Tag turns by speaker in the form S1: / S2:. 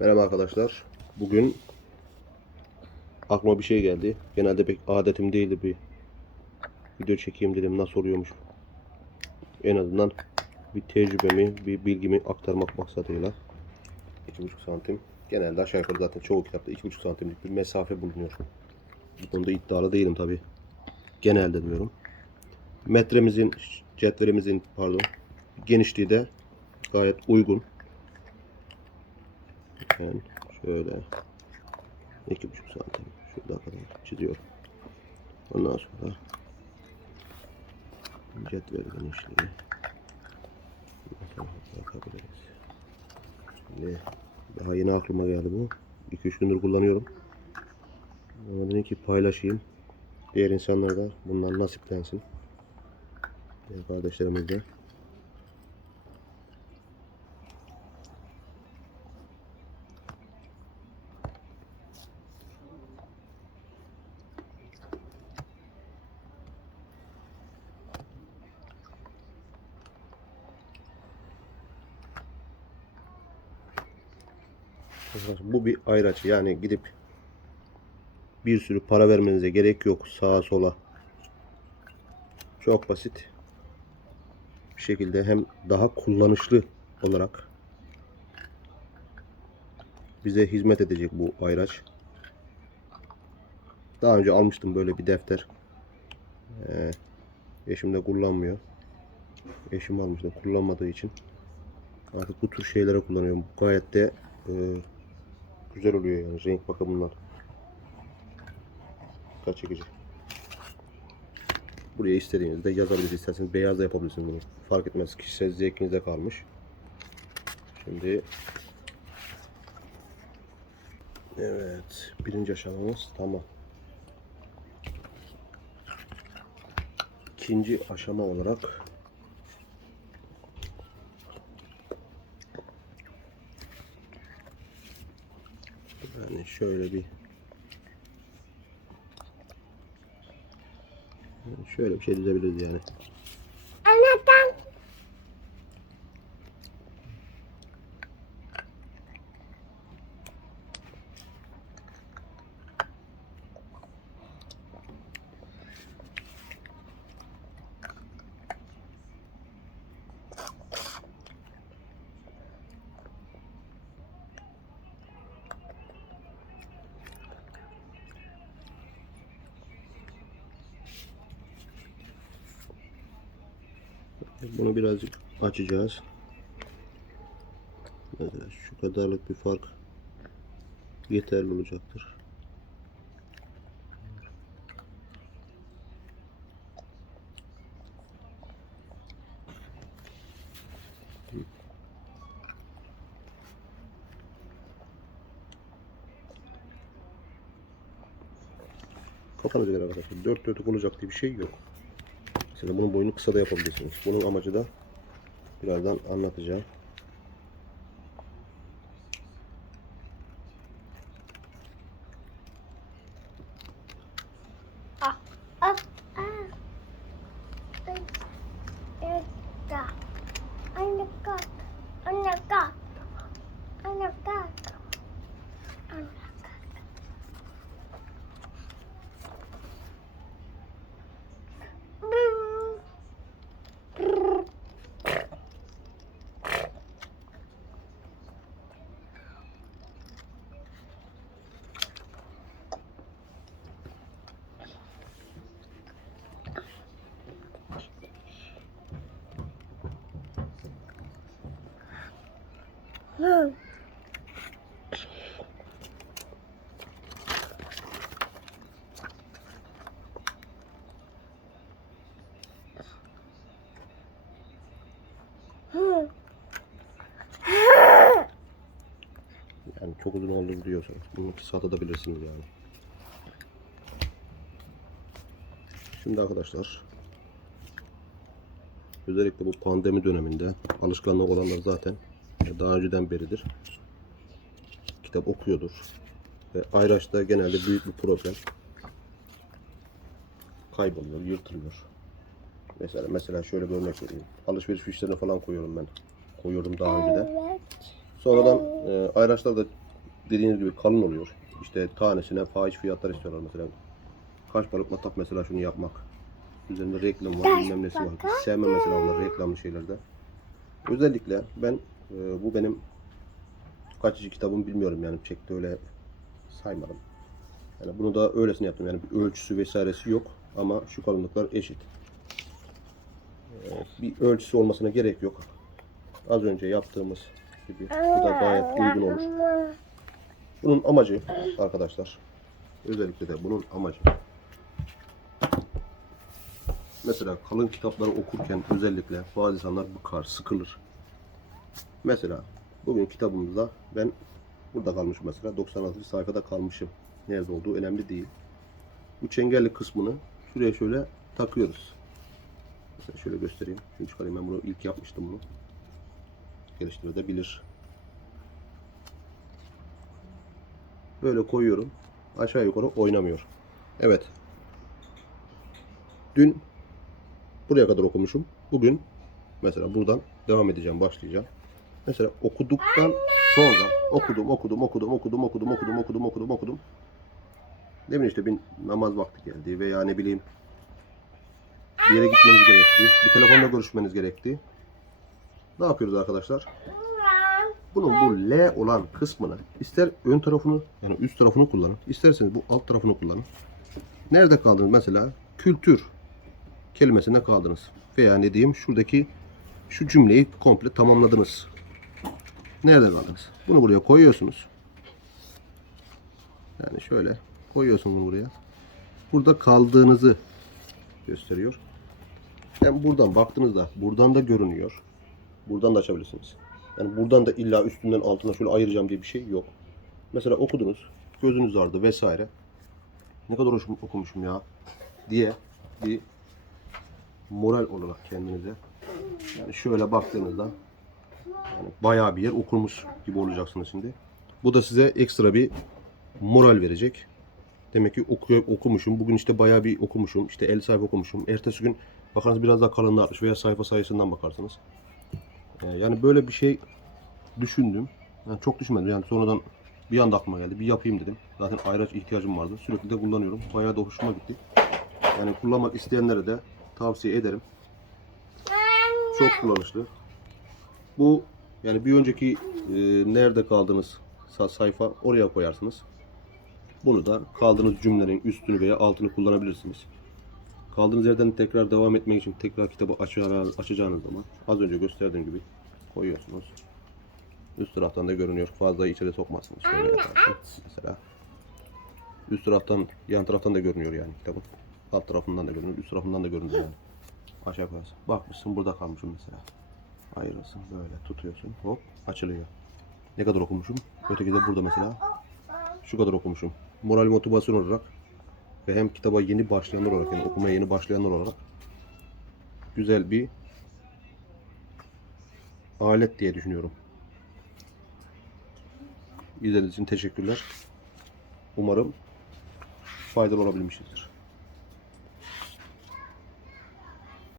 S1: Merhaba arkadaşlar. Bugün aklıma bir şey geldi. Genelde pek adetim değildi bir video çekeyim dedim nasıl oluyormuş. En azından bir tecrübemi, bir bilgimi aktarmak maksadıyla 2,5 santim. Genelde aşağı yukarı zaten çoğu kitapta 2,5 santimlik bir mesafe bulunuyor. Bu konuda iddialı değilim tabi. Genelde diyorum. Metremizin, cetvelimizin pardon genişliği de gayet uygun. Ben şöyle iki buçuk santim şurada kadar çiziyorum. Ondan sonra cetvel genişliği bakabiliriz. Şimdi daha yeni aklıma geldi bu. 2-3 gündür kullanıyorum. Ama dedim ki paylaşayım. Diğer insanlar da bundan nasiplensin. Diğer kardeşlerimiz de. Bu bir ayraç yani gidip bir sürü para vermenize gerek yok sağa sola. Çok basit bir şekilde hem daha kullanışlı olarak bize hizmet edecek bu ayraç. Daha önce almıştım böyle bir defter. Ee, eşim de kullanmıyor. Eşim almıştı kullanmadığı için. Artık bu tür şeylere kullanıyorum. Gayet de e, güzel oluyor yani renk bakımından. Dikkat çekici. Buraya istediğinizde yazabilirsiniz. İsterseniz beyaz da yapabilirsiniz bunu. Fark etmez. Kişisel zevkinize kalmış. Şimdi Evet. Birinci aşamamız tamam. İkinci aşama olarak yani şöyle bir şöyle bir şey dizebiliriz yani. Bunu birazcık açacağız. Mesela şu kadarlık bir fark yeterli olacaktır. Göre arkadaşlar. Dört dörtlük olacak diye bir şey yok. Mesela bunun boyunu kısa da yapabilirsiniz. Bunun amacı da birazdan anlatacağım. Çok uzun olur diyorsanız bunu kısaltabilirsiniz yani. Şimdi arkadaşlar özellikle bu pandemi döneminde alışkanlık olanlar zaten daha önceden beridir kitap okuyordur. Ve ayraçta genelde büyük bir problem. Kayboluyor, yırtılıyor. Mesela mesela şöyle bir örnek vereyim. Alışveriş fişlerine falan koyuyorum ben. Koyuyordum daha önceden. Sonradan e, ayraçlar da dediğiniz gibi kalın oluyor. İşte tanesine fahiş fiyatlar istiyorlar mesela. Kaç paralık matap mesela şunu yapmak. Üzerinde reklam var, bilmem nesi var. Sevmem mesela onları reklamlı şeylerde. Özellikle ben e, bu benim kaçıncı kitabım bilmiyorum yani çekti öyle saymadım. Yani bunu da öylesine yaptım yani bir ölçüsü vesairesi yok ama şu kalınlıklar eşit. E, bir ölçüsü olmasına gerek yok. Az önce yaptığımız gibi bu da gayet uygun olur. Bunun amacı arkadaşlar özellikle de bunun amacı mesela kalın kitapları okurken özellikle bazı insanlar bıkar, sıkılır. Mesela bugün kitabımızda ben burada kalmışım mesela 96. sayfada kalmışım. Nerede olduğu önemli değil. Bu çengelli kısmını şuraya şöyle takıyoruz. Mesela şöyle göstereyim. Şunu çıkarayım ben bunu ilk yapmıştım bunu. Geliştirebilir. Böyle koyuyorum. Aşağı yukarı oynamıyor. Evet. Dün buraya kadar okumuşum. Bugün mesela buradan devam edeceğim, başlayacağım. Mesela okuduktan sonra okudum, okudum, okudum, okudum, okudum, okudum, okudum, okudum, okudum. Ne işte bir namaz vakti geldi veya ne bileyim bir yere gitmeniz gerekti. Bir telefonla görüşmeniz gerekti. Ne yapıyoruz arkadaşlar? Bunun bu L olan kısmını ister ön tarafını yani üst tarafını kullanın. isterseniz bu alt tarafını kullanın. Nerede kaldınız mesela? Kültür kelimesine kaldınız. Veya ne diyeyim şuradaki şu cümleyi komple tamamladınız. Nerede kaldınız? Bunu buraya koyuyorsunuz. Yani şöyle koyuyorsunuz bunu buraya. Burada kaldığınızı gösteriyor. Yani buradan baktığınızda buradan da görünüyor. Buradan da açabilirsiniz. Yani buradan da illa üstünden altına şöyle ayıracağım diye bir şey yok. Mesela okudunuz, gözünüz vardı vesaire. Ne kadar hoş okumuşum ya diye bir moral olarak kendinize yani şöyle baktığınızda yani bayağı bir yer okunmuş gibi olacaksınız şimdi. Bu da size ekstra bir moral verecek. Demek ki oku, okumuşum. Bugün işte bayağı bir okumuşum. İşte 50 sayfa okumuşum. Ertesi gün bakarsanız biraz daha kalınlığı artmış veya sayfa sayısından bakarsınız. Ee, Yani böyle bir şey düşündüm. Yani çok düşünmedim. Yani sonradan bir anda aklıma geldi. Bir yapayım dedim. Zaten ayraç ihtiyacım vardı. Sürekli de kullanıyorum. Bayağı da hoşuma gitti. Yani kullanmak isteyenlere de tavsiye ederim. Çok kullanışlı. Bu yani bir önceki e, nerede kaldığınız sa- sayfa oraya koyarsınız. Bunu da kaldığınız cümlenin üstünü veya altını kullanabilirsiniz. Kaldığınız yerden tekrar devam etmek için tekrar kitabı açacağınız, zaman az önce gösterdiğim gibi koyuyorsunuz. Üst taraftan da görünüyor. Fazla içeri sokmazsınız. Şöyle yaparsınız mesela. Üst taraftan, yan taraftan da görünüyor yani kitabın. Alt tarafından da görünüyor, üst tarafından da görünüyor yani. Aşağı koyarsın. Bakmışsın burada kalmışım mesela. Ayırırsın böyle tutuyorsun. Hop açılıyor. Ne kadar okumuşum? Öteki de burada mesela. Şu kadar okumuşum. Moral motivasyon olarak ve hem kitaba yeni başlayanlar olarak yani okumaya yeni başlayanlar olarak güzel bir alet diye düşünüyorum. İzlediğiniz için teşekkürler. Umarım faydalı olabilmişizdir.